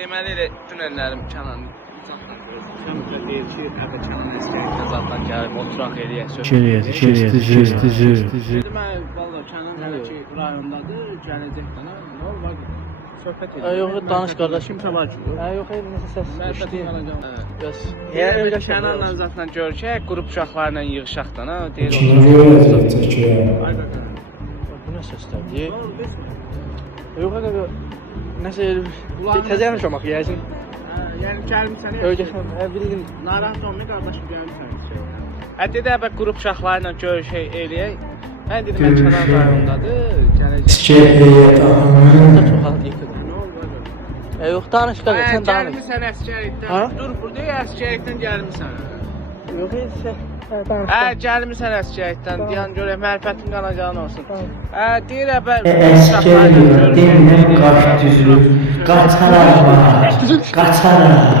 Deməli elə tünellərim Kənan uzaqdan görürəm. Kənan deyir ki, əvvə Kənan əskərlikdə zaten gəlib oturaq eləyək söhbət. Mən valla Kənan hələ ki rayondadır, gələcəkdən nə var? Söhbət edir. Yox, danış qardaşım. Kimsə var ki? Yox, nəsə səs Mərfətin qalacaq. Bəs. Yəni Kənanla zaten görüşək, qrup uşaqlarla yığışaq da, nə deyir Kimə görəcək çəkiyə? Bu nə səslərdir? Yox, nəsə təzə yanlışamaq yəqin. Yəni gəlmişsən. Öyrəşməm, bildim. Narahat olma qardaşım gəlmişsən. Hətta də bəs qrup uşaqlarla görüşək eləyək. Mən dedim mən Kənan rayondadır, gələcək. Sikə heyət ahımın. Çox az yıxılır. Yox, danış qardaş, sən danış. Gəlmişsən əskərlikdən. Dur, burada əskərlikdən gəlmişsən. Yox, danış. Gəlmişsən əskərlikdən. Deyən görək mərifətin qalacağın olsun. Deyir Əskər demə qaç düzü. Qaçaraq var. Qaçaraq.